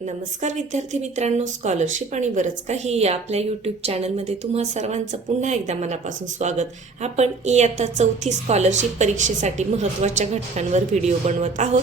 नमस्कार विद्यार्थी मित्रांनो, स्कॉलरशिप आणि बरंच काही या आपल्या यूट्यूब चॅनलमध्ये तुम्हा सर्वांचं पुन्हा एकदा मनापासून स्वागत. आपण इयत्ता चौथी स्कॉलरशिप परीक्षेसाठी महत्त्वाच्या घटकांवर व्हिडिओ बनवत आहोत.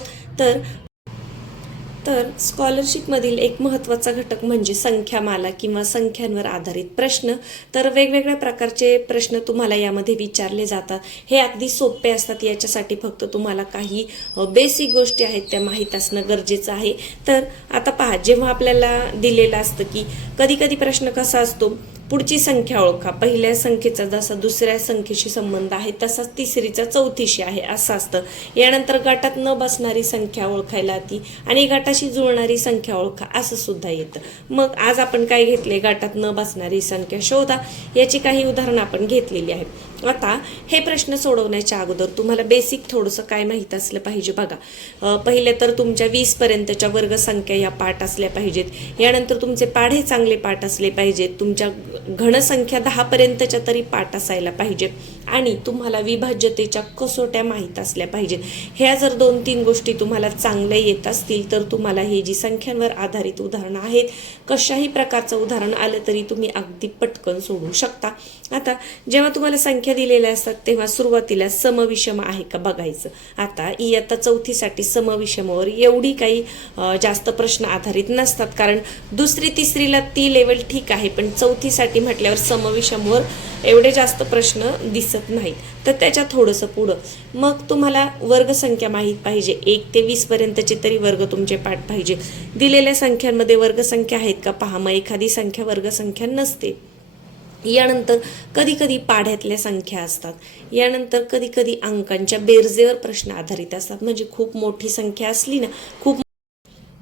तर स्कॉलरशिपमधील एक महत्त्वाचा घटक म्हणजे संख्यामाला किंवा संख्यांवर आधारित प्रश्न. तर वेगवेगळ्या प्रकारचे प्रश्न तुम्हाला यामध्ये विचारले जातात. हे अगदी सोपे असतात. याच्यासाठी फक्त तुम्हाला काही बेसिक गोष्टी आहेत त्या माहीत असणं गरजेचं आहे. तर आता पहा, जेव्हा आपल्याला दिलेलं असतं की कधी कधी प्रश्न कसा असतो, पुढची संख्या ओळखा, पहिल्या संख्येचा जसा दुसऱ्या संख्येशी संबंध आहे तसाच तिसरीचा चौथीशी आहे असं असतं. यानंतर गटात न बसणारी संख्या ओळखायला ती आणि गटाशी जुळणारी संख्या ओळखा असं सुद्धा येतं. मग आज आपण काय घेतले, गटात न बसणारी संख्या शोधा. याची काही उदाहरणं आपण घेतलेली आहेत. आता हे प्रश्न सोडवण्याच्या अगोदर तुम्हाला बेसिक थोडंसं काय माहीत असलं पाहिजे बघा. पहिले तर तुमच्या 20 पर्यंतच्या वर्गसंख्या या पाठ असल्या पाहिजेत. यानंतर तुमचे पाढे चांगले पाठ असले पाहिजेत. तुमच्या घनसंख्या 10 पर्यंतच्या तरी पाठ असायला पाहिजे आणि तुम्हाला विभाज्यतेच्या कसोट्या माहीत असल्या पाहिजेत. ह्या जर 2-3 गोष्टी तुम्हाला चांगल्या येत असतील तर तुम्हाला हे जी संख्यांवर आधारित उदाहरणं आहेत, कशाही प्रकारचं उदाहरण आलं तरी तुम्ही अगदी पटकन सोडवू शकता. आता जेव्हा तुम्हाला संख्या दिलेल्या असतात तेव्हा सुरुवातीला समविषम आहे का बघायचं. आता इयत्ता चौथीसाठी समविषमावर एवढी काही जास्त प्रश्न आधारित नसतात, कारण दुसरी तिसरीला ती लेवल ठीक आहे, पण चौथीसाठी म्हटल्यावर समविषमवर एवढे जास्त प्रश्न दिसत नाहीत. तर त्याच्या थोडंसं पुढं मग तुम्हाला वर्गसंख्या माहीत पाहिजे. 1 ते 20 पर्यंतचे तरी वर्ग तुमचे पाठ पाहिजे. दिलेल्या संख्यांमध्ये वर्गसंख्या आहेत का पहा. मग एखादी संख्या वर्गसंख्या नसते. यानंतर कधी कधी पाढ्यातल्या संख्या असतात. यानंतर कधी कधी अंकांच्या बेरजेवर प्रश्न आधारित असतात. म्हणजे खूप मोठी संख्या असली ना,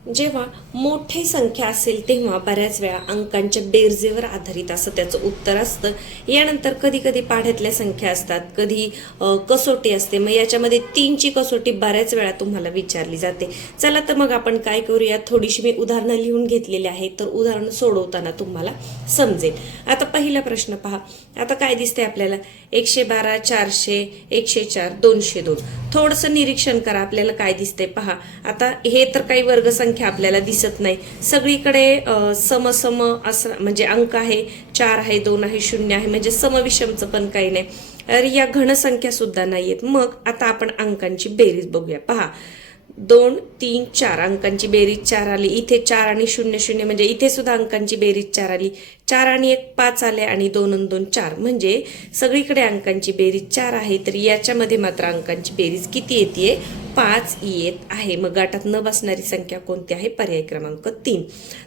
जेव्हा मोठी संख्या असेल तेव्हा बऱ्याच वेळा अंकांच्या बेरजेवर आधारित असं त्याचं उत्तर असतं. यानंतर कधी कधी पाढ्यातल्या संख्या असतात, कधी कसोटी असते. मग याच्यामध्ये 3ची कसोटी बऱ्याच वेळा तुम्हाला विचारली जाते. चला तर मग आपण काय करूया, थोडीशी मी उदाहरणं लिहून घेतलेली आहेत, तर उदाहरणं सोडवताना तुम्हाला समजेल. आता पहिला प्रश्न पहा. आता काय दिसते आपल्याला, 112, 400, 104, 202. थोडंसं निरीक्षण करा, आपल्याला काय दिसतंय पहा. आता हे तर काही वर्गसंख्या आपल्याला दिसत नाही. सगळीकडे समसम असं म्हणजे अंक आहे. 4 आहे, 2 आहे, 0 आहे, म्हणजे समविषमचं पण काही नाही. अरे या घनसंख्या सुद्धा नाहीयेत. मग आता आपण अंकांची बेरीज बघूया. पहा, 2, 3, 4 अंकांची बेरीज 4 आली. इथे 4 आणि 0, 0 म्हणजे इथे सुद्धा अंकांची बेरीज 4 आली. 4 आणि 1 5 आले आणि 2 आणि 2 4, म्हणजे सगळीकडे अंकांची बेरीज 4 आहे. तर याच्यामध्ये मात्र अंकांची बेरीज किती येते, 5 येत आहे. मग गटात न बसणारी संख्या कोणती आहे, पर्याय क्रमांक 3.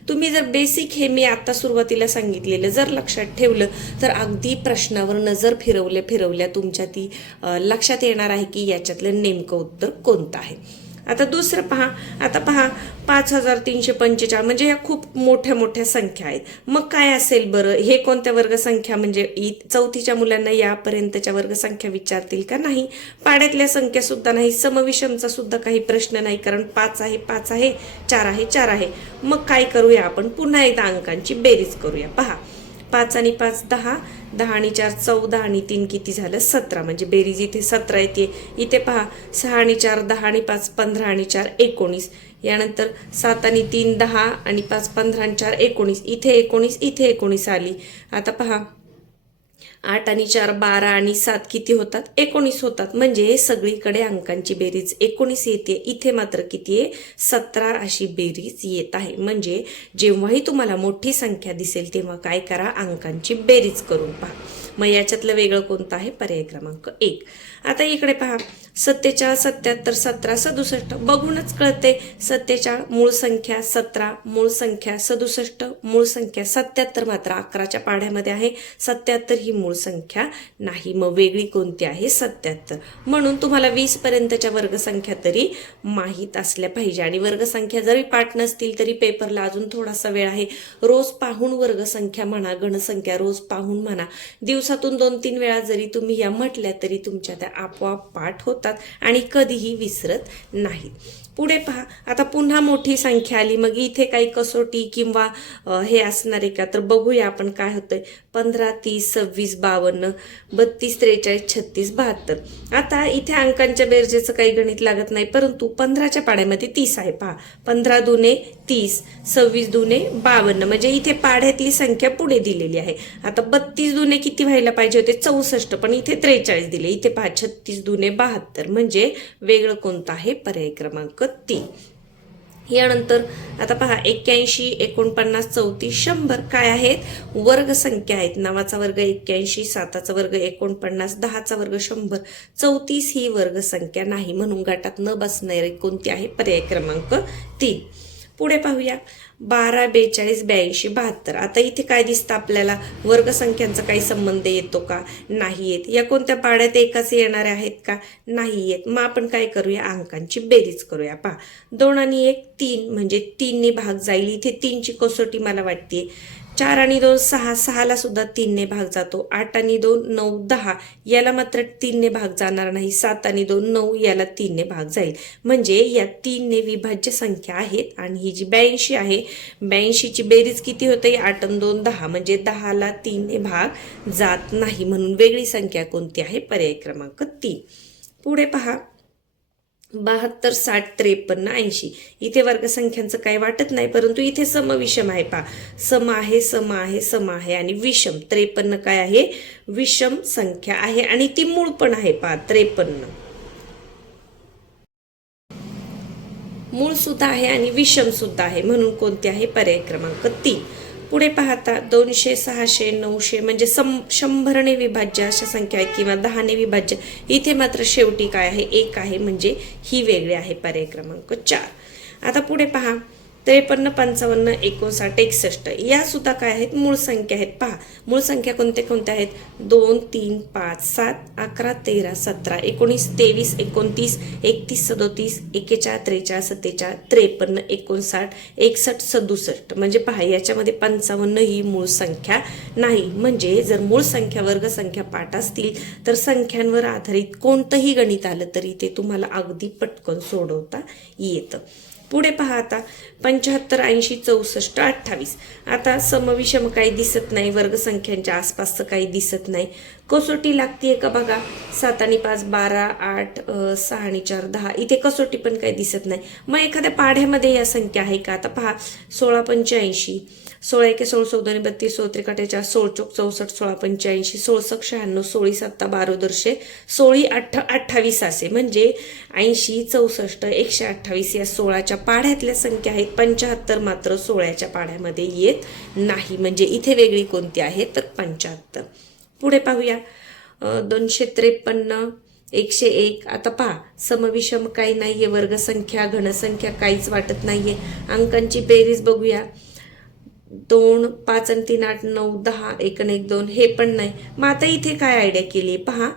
तुम्ही जर बेसिक हे मी आता सुरुवातीला सांगितलेलं जर लक्षात ठेवलं तर अगदी प्रश्नावर नजर फिरवल्या तुमच्या ती लक्षात येणार आहे की याच्यातलं नेमकं उत्तर कोणतं आहे. आता दुसरं पहा. आता पहा, 5345 म्हणजे ह्या खूप मोठ्या मोठ्या संख्या आहेत. मग काय असेल बरं, हे कोणत्या वर्गसंख्या, म्हणजे चौथीच्या मुलांना यापर्यंतच्या वर्गसंख्या विचारतील का, नाही. पाड्यातल्या संख्या सुद्धा नाही. समविषमचा सुद्धा काही प्रश्न नाही, कारण 5 आहे, 5 आहे, 4 आहे, 4 आहे. मग काय करूया आपण, पुन्हा एकदा अंकांची बेरीज करूया. पहा, 5 आणि 5 10, 10 आणि 4 14 आणि 3 किती झालं, 17. म्हणजे बेरीज इथे 17 येते. इथे पहा, 6 आणि 4 10 आणि 5 15 आणि 4 19. यानंतर 7 आणि 3 10 आणि 5 15 आणि 4 19. इथे 19, इथे 19 आली. आता पहा, 8 आणि 4 12 आणि 7 किती होतात, 19 होतात. म्हणजे सगळीकडे अंकांची बेरीज 19 येते. इथे मात्र किती आहे, 17 अशी बेरीज येत आहे. म्हणजे जेव्हाही तुम्हाला मोठी संख्या दिसेल तेव्हा काय करा, अंकांची बेरीज करून पहा. मग याच्यातलं वेगळं कोणतं आहे, पर्याय क्रमांक 1. आता इकडे पहा, 47 77 17 67 बघूनच कळते. 47 मूळ संख्या, 17 मूळ संख्या, 67 मूळ संख्या, 77 मात्र 11च्या पाढ्यामध्ये आहे. 77 ही मूळ संख्या नाही. मग वेगळी कोणती आहे, 77. म्हणून तुम्हाला 20 पर्यंतच्या वर्गसंख्या तरी माहीत असल्या पाहिजे. आणि वर्गसंख्या जरी पाठ नसतील तरी पेपरला अजून थोडासा वेळ आहे. रोज पाहून वर्गसंख्या म्हणा, घनसंख्या रोज पाहून म्हणा. दिवसातून 2-3 वेळा जरी तुम्ही या म्हटल्या तरी तुमच्या त्या आपोआप पाठ होतात आणि कधीही विसरत नाही. पुढे पहा, आता पुन्हा मोठी संख्या आली. मग इथे काही कसोटी किंवा हे असणार आहे का, तर बघूया आपण काय होतंय. 15 30 26 52, 32, 43, 36, 72. आता इथे अंकांच्या बेरजेचं काही गणित लागत नाही, परंतु 15च्या पाढ्यामध्ये 30 आहे पहा. 15 दुने 30, 26 दुने 52, म्हणजे इथे पाढ्यातली संख्या पुढे दिलेली आहे. आता 32 दुने किती व्हायला पाहिजे होते? 64, पण इथे 43 दिले. इथे पहा 36 दुने 72, म्हणजे वेगळं कोणतं आहे? पर्याय क्रमांक 3. यानंतर आता पहा 81, 49, 34, 100 काय आहेत? वर्ग संख्या आहेत. 9चा वर्ग 81, 7चा वर्ग 49, 10चा वर्ग 100, 34 ही वर्ग संख्या नाही, म्हणून गटात न बसणारे कोणती आहे? पर्याय क्रमांक 3. पुढे पाहूया 12, 42, 82, 72. आता इथे काय दिसतं आपल्याला? वर्ग संख्यांचा काही संबंध येतो का? नाही येत. या कोणत्या पाढ्यात एकाच येणारे आहेत का? नाही येत. मग आपण काय करूया? अंकांची बेरीज करूया. पहा 2 आणि 1 3, म्हणजे 3 ने भाग जाईल. इथे 3 ची कसोटी मला वाटते. 4 आणि 2 6, 6ला सुद्धा 3 ने भाग जातो. 8 आणि 2 9, 10, याला मात्र 3 ने भाग जाणार नाही. 7 आणि 2 9, याला 3 ने भाग जाईल. म्हणजे या 3 ने विभाज्य संख्या आहेत. आणि ही जी 82 आहे, 82 ची बेरीज किती होते? 8 आणि 2 10, म्हणजे 10ला 3 ने भाग जात नाही, म्हणून वेगळी संख्या कोणती आहे? पर्याय क्रमांक 3. पुढे पहा 72, 60, 53, 80. इथे वर्गसंख्यांचं काही वाटत नाही, परंतु इथे सम विषम आहे. पहा सम आहे, सम आहे, सम आहे आणि विषम. 53 काय आहे? विषम संख्या आहे आणि ती मूळ पण आहे. पहा 53 मूळ सुद्धा आहे आणि विषम सुद्धा आहे, म्हणून कोणते आहे? पर्याय क्रमांक 3. पुढे पाहता 200, 600, 900, म्हणजे 100 ने विभाज्य अशा संख्या आहेत किंवा 10 ने विभाज्य. इथे मात्र शेवटी काय आहे? 1 आहे, म्हणजे ही वेगळी आहे. पर्याय क्रमांक 4. आता पुढे पहा 53, 55, 59, 61, या सुद्धा काय आहेत? मूळ संख्या आहेत. पहा मूळ संख्या कोणत्या कोणत्या आहेत? 2, 3, 5, 7, 11, 13, 17, 19, 23, 29, 31, 37, 41, 43, 47, 53, 59, 61, 67, म्हणजे पहा याच्यामध्ये 55 ही मूळ संख्या नाही. म्हणजे जर मूळ संख्या वर्ग संख्या पाठ असतील तर संख्यांवर आधारित कोणतंही गणित आलं तरी ते तुम्हाला अगदी पटकन सोडवता येतं. पुढे पहा आता 75, 80, 64, 28. आता समविषम काही दिसत नाही, वर्गसंख्यांच्या आसपासचं काही दिसत नाही. कसोटी लागतीये का बघा? 7 आणि 5 12, 8, 6 आणि 4 10. इथे कसोटी पण काही दिसत नाही. मग एखाद्या पाढ्यामध्ये या संख्या आहे का? आता पहा 16, 85, 16 1 16, 14 32, 16 3 4, 16 चौक 64, 16 85, 16 96, 16 7 12 दर्शे, 16 28 असे, म्हणजे 80, 64, 128 या 16च्या पाढ्यातल्या संख्या आहेत. 75 मात्र 16च्या पाढ्यामध्ये येत नाही, म्हणजे इथे वेगळी कोणती आहे? तर 75. पुढे पाहूया 253, 101. आता पहा समविषम काही नाहीये, वर्गसंख्या घनसंख्या काहीच वाटत नाहीये. अंकांची बेरीज बघूया 2, 5 आणि 3 8, 9, 10, 1 आणि 1 2, हे पण नाही. मग आता इथे काय आयडिया केली? पहा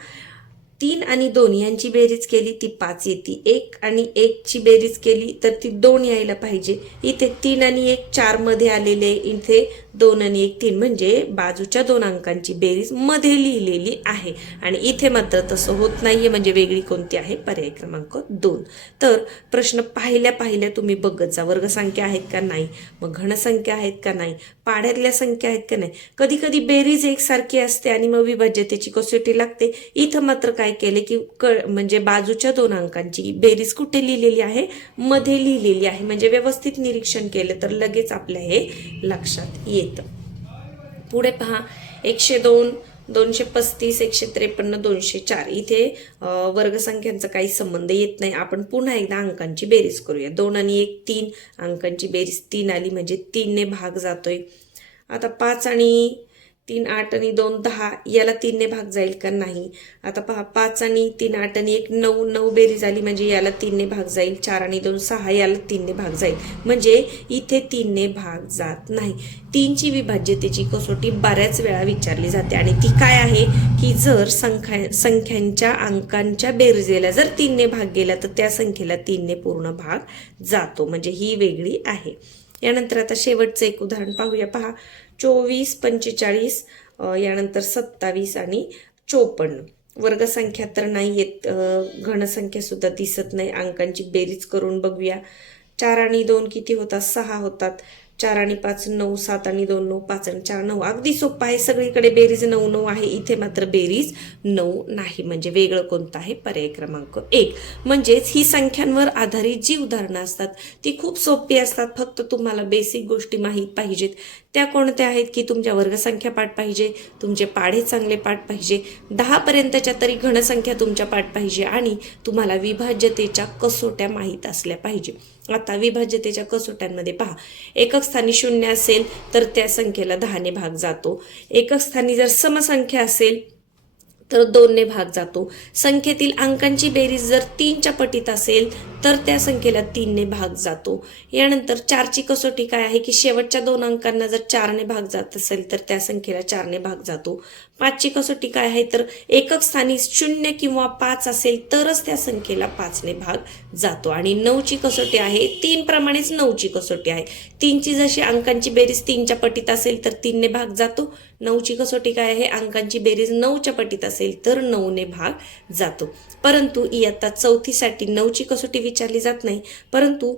3 आणि 2 यांची बेरीज केली ती 5 येते. 1 आणि 1 ची बेरीज केली तर ती 2 यायला पाहिजे. इथे 3 आणि 1 4 मध्ये आलेले, इथे 2 आणि 1 3, म्हणजे बाजूच्या दोन अंकांची बेरीज मध्ये लिहिलेली आहे. आणि इथे मात्र तसं होत नाहीये, म्हणजे वेगळी कोणती आहे? पर्याय क्रमांक 2. तर प्रश्न पाहिल्या तुम्ही बघत जा, वर्गसंख्या आहेत का नाही, मग घनसंख्या आहेत का नाही, पाढ्यातल्या संख्या आहेत का नाही. कधी कधी बेरीज एकसारखी असते आणि मग विभाज्यतेची कसोटी लागते. इथं मात्र काय केले की म्हणजे बाजूच्या दोन अंकांची बेरीज कुठे लिहिलेली आहे? मध्ये लिहिलेली आहे. म्हणजे व्यवस्थित निरीक्षण केलं तर लगेच आपल्या हे लक्षात येतं. पुढे पहा 102, 235, 153, 204. इथे वर्गसंख्यांचा काही संबंध येत नाही. आपण पुन्हा एकदा अंकांची बेरीज करूया. 2 आणि 1 3, अंकांची बेरीज 3 आली, म्हणजे 3 ने भाग जातोय. आता 5 आणि 3 8 आणि 2 10, याला 3 ने भाग जाईल का? नाही. आता पहा 5 आणि 3 8 आणि 1 9, 9 बेरीज आली, म्हणजे याला 3 ने भाग जाईल. 4 आणि 2 6, याला 3 ने भाग जाईल, म्हणजे इथे 3 ने भाग जात नाही. 3 ची विभाज्यतेची कसोटी बऱ्याच वेळा विचारली जाते आणि ती काय आहे की जर संख्यांच्या अंकांच्या बेरजेला जर 3 ने भाग गेला तर त्या संख्येला 3 ने पूर्ण भाग जातो, म्हणजे ही वेगळी आहे. यानंतर आता शेवटचं एक उदाहरण पाहूया. पहा 24, 45, यानंतर 27 आणि 54. वर्गसंख्या तर नाही येत, घनसंख्या सुद्धा दिसत नाही. अंकांची बेरीज करून बघूया. 4 आणि 2 किती होतात? 6 होतात. 4 आणि 5 9, 7 आणि 2 9, 5 आणि 4 9. अगदी सोपं आहे. सगळीकडे बेरीज 9 9 आहे, इथे मात्र बेरीज 9 नाही. म्हणजे वेगळं कोणतं आहे? पर्याय क्रमांक 1. म्हणजेच ही संख्यांवर आधारित जी उदाहरणं असतात ती खूप सोपी असतात. फक्त तुम्हाला बेसिक गोष्टी माहीत पाहिजेत. त्या कोणत्या आहेत की तुमच्या वर्गसंख्या पाठ पाहिजे, तुमचे पाढे चांगले पाठ पाहिजे, 10 पर्यंतच्या तरी घनसंख्या तुमच्या पाठ पाहिजे आणि तुम्हाला विभाज्यतेच्या कसोट्या माहीत असल्या पाहिजे. आता विभाज्यतेच्या कसोट्यांमध्ये पहा, एकक स्थानी 0 असेल तर त्या संख्येला 10 ने भाग जातो. एकक स्थानी जर समसंख्या असेल तर 2 ने भाग जातो. संख्येतील अंकांची बेरीज जर 3च्या पटीत असेल तर त्या संख्येला 3 ने भाग जातो. यानंतर 4ची कसोटी काय आहे की शेवटच्या 2 अंकांना जर 4 ने भाग जात असेल तर त्या संख्येला 4 ने भाग जातो. 5ची कसोटी काय आहे तर एकक स्थानी 0 किंवा 5 असेल तरच त्या संख्येला 5 ने भाग जातो. आणि 9ची कसोटी आहे 3 प्रमाणेच 9ची कसोटी आहे. 3ची जशी अंकांची बेरीज 3च्या पटीत असेल तर 3 ने भाग जातो. 9ची कसोटी काय आहे? अंकांची बेरीज 9च्या पटीत असेल तर 9 ने भाग जातो. परंतु इयत्ता 4थीसाठी 9ची कसोटी विचारली जात नाही, परंतु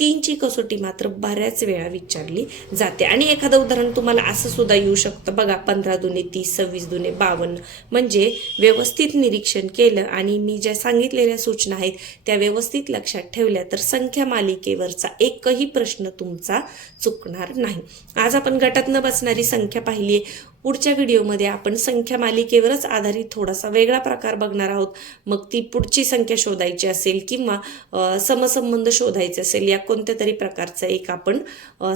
3ची कसोटी मात्र बऱ्याच वेळा विचारली जाते. आणि एखादं उदाहरण तुम्हाला असं सुद्धा येऊ शकतं बघा, 15 दुने 30, 26 दुने 52. म्हणजे व्यवस्थित निरीक्षण केलं आणि मी ज्या सांगितलेल्या सूचना आहेत त्या व्यवस्थित लक्षात ठेवल्या तर संख्या मालिकेवरचा एकही प्रश्न तुमचा चुकणार नाही. आज आपण गटात न बसणारी संख्या पाहिली आहे. पुढच्या व्हिडिओमध्ये आपण संख्या मालिकेवरच आधारित थोडासा वेगळा प्रकार बघणार आहोत. मग ती पुढची संख्या शोधायची असेल किंवा समसंबंध शोधायचे असेल, या कोणत्या तरी प्रकारचा एक आपण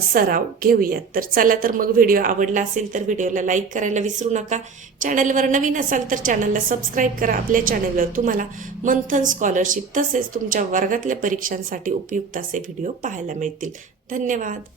सराव घेऊयात. तर चला तर मग व्हिडिओ आवडला असेल तर व्हिडिओला लाईक करायला विसरू नका. चॅनलवर नवीन असाल तर चॅनलला सबस्क्राईब करा. आपल्या चॅनलवर तुम्हाला मंथन स्कॉलरशिप तसेच तुमच्या वर्गातल्या परीक्षांसाठी उपयुक्त असे व्हिडिओ पाहायला मिळतील. धन्यवाद.